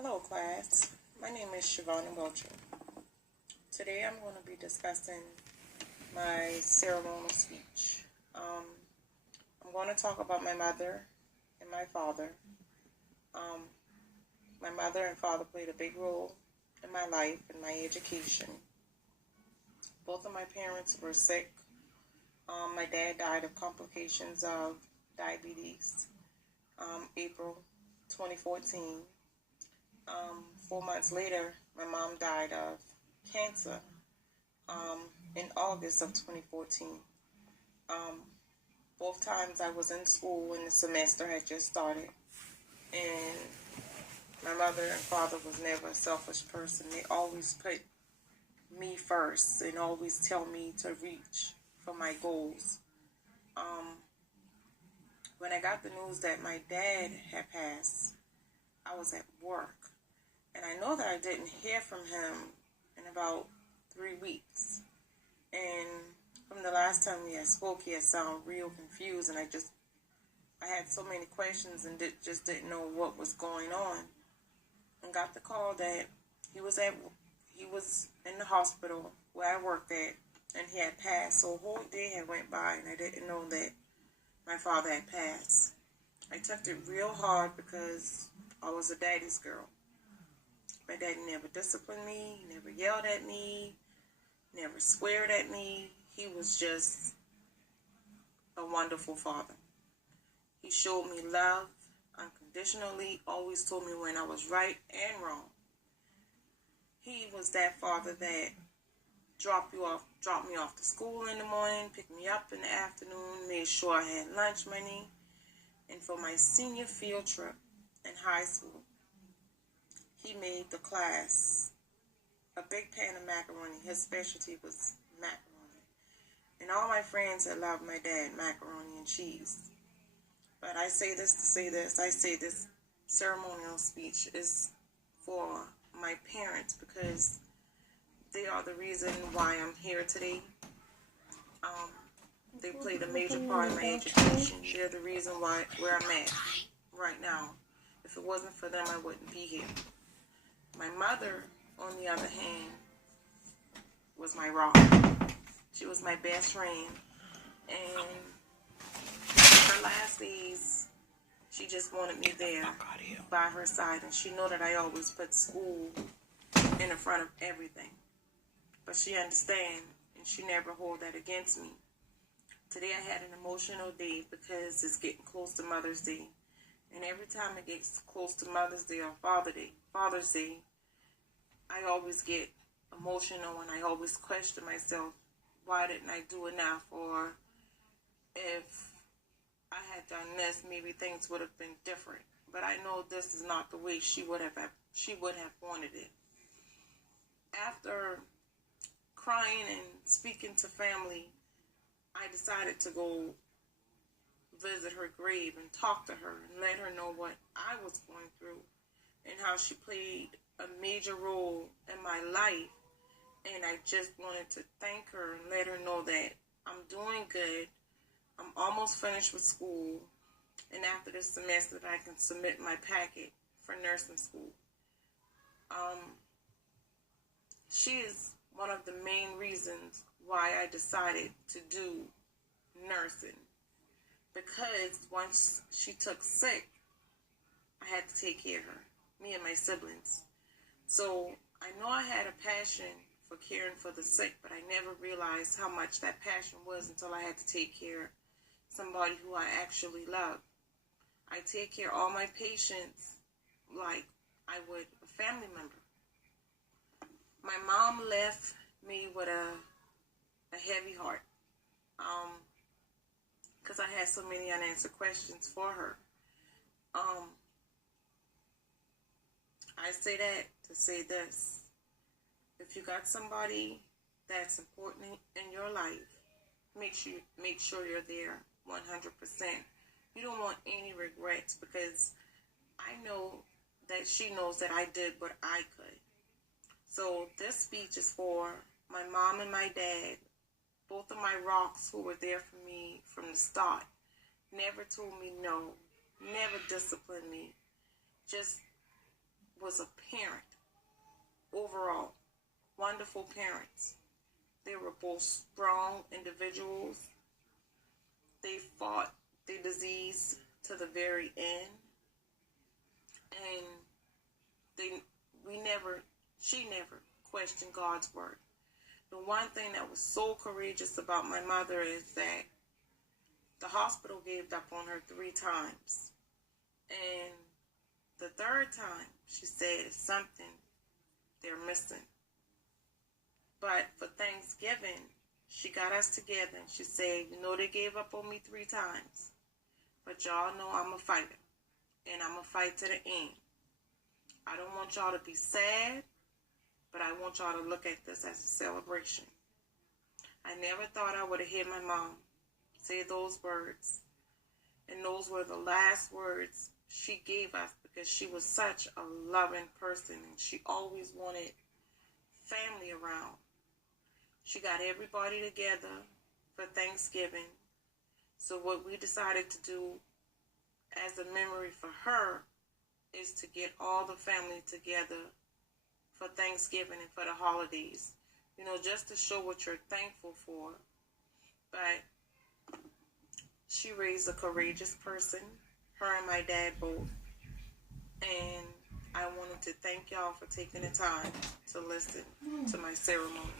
Hello class, my name is Siobhan Welcher. Today I'm going to be discussing my ceremonial speech. I'm going to talk about my mother and my father. Um, my mother and father played a big role in my life and my education. Both of my parents were sick. My dad died of complications of diabetes, April 2014. 4 months later, my mom died of cancer in August of 2014. Um, both times I was in school and the semester had just started. And my mother and father was never a selfish person. They always put me first and always tell me to reach for my goals. When I got the news that my dad had passed, I was at work. And I know that I didn't hear from him in about 3 weeks. And from the last time we had spoke, he had sounded real confused. And I had so many questions and just didn't know what was going on. And got the call that he was in the hospital where I worked at, and he had passed. So a whole day had went by, and I didn't know that my father had passed. I took it real hard because I was a daddy's girl. My daddy never disciplined me, never yelled at me, never sweared at me. He was just a wonderful father. He showed me love unconditionally, always told me when I was right and wrong. He was that father that dropped me off to school in the morning, picked me up in the afternoon, made sure I had lunch money. And for my senior field trip in high school, he made the class a big pan of macaroni. His specialty was macaroni. And all my friends had loved my dad, macaroni and cheese. But I say this to say this. I say this ceremonial speech is for my parents because they are the reason why I'm here today. They played a major part in my education. They're the reason where I'm at right now. If it wasn't for them, I wouldn't be here. My mother, on the other hand, was my rock. She was my best friend. And her last days, she just wanted me there by her side. And she knew that I always put school in the front of everything. But she understands, and she never hold that against me. Today I had an emotional day because it's getting close to Mother's Day. And every time it gets close to Mother's Day or Father's Day, I always get emotional and I always question myself, why didn't I do enough? Or if I had done this, maybe things would have been different. But I know this is not the way she would have wanted it. After crying and speaking to family, I decided to go visit her grave and talk to her and let her know what I was going through and how she played a major role in my life. And I just wanted to thank her and let her know that I'm doing good. I'm almost finished with school. And after this semester, I can submit my packet for nursing school. She is one of the main reasons why I decided to do nursing. Because once she took sick, I had to take care of her, me and my siblings. So I know I had a passion for caring for the sick, but I never realized how much that passion was until I had to take care of somebody who I actually love. I take care of all my patients like I would a family member. My mom left me with a heavy heart because I had so many unanswered questions for her. I say that to say this. If you got somebody that's important in your life, make sure you're there 100%. You don't want any regrets because I know that she knows that I did what I could. So this speech is for my mom and my dad, both of my rocks who were there for me from the start. Never told me no, never disciplined me. Just was a parent. Overall, wonderful parents. They were both strong individuals. They fought the disease to the very end. And she never questioned God's word. The one thing that was so courageous about my mother is that the hospital gave up on her 3 times. And the 3rd time, she said, it's something they're missing. But for Thanksgiving, she got us together and she said, they gave up on me 3 times. But y'all know I'm a fighter. And I'm going to fight to the end. I don't want y'all to be sad, but I want y'all to look at this as a celebration. I never thought I would have heard my mom say those words. And those were the last words she gave us because she was such a loving person and she always wanted family around. She got everybody together for Thanksgiving. So what we decided to do as a memory for her is to get all the family together for Thanksgiving and for the holidays. Just to show what you're thankful for. But she raised a courageous person, her and my dad both. And I wanted to thank y'all for taking the time to listen to my ceremony.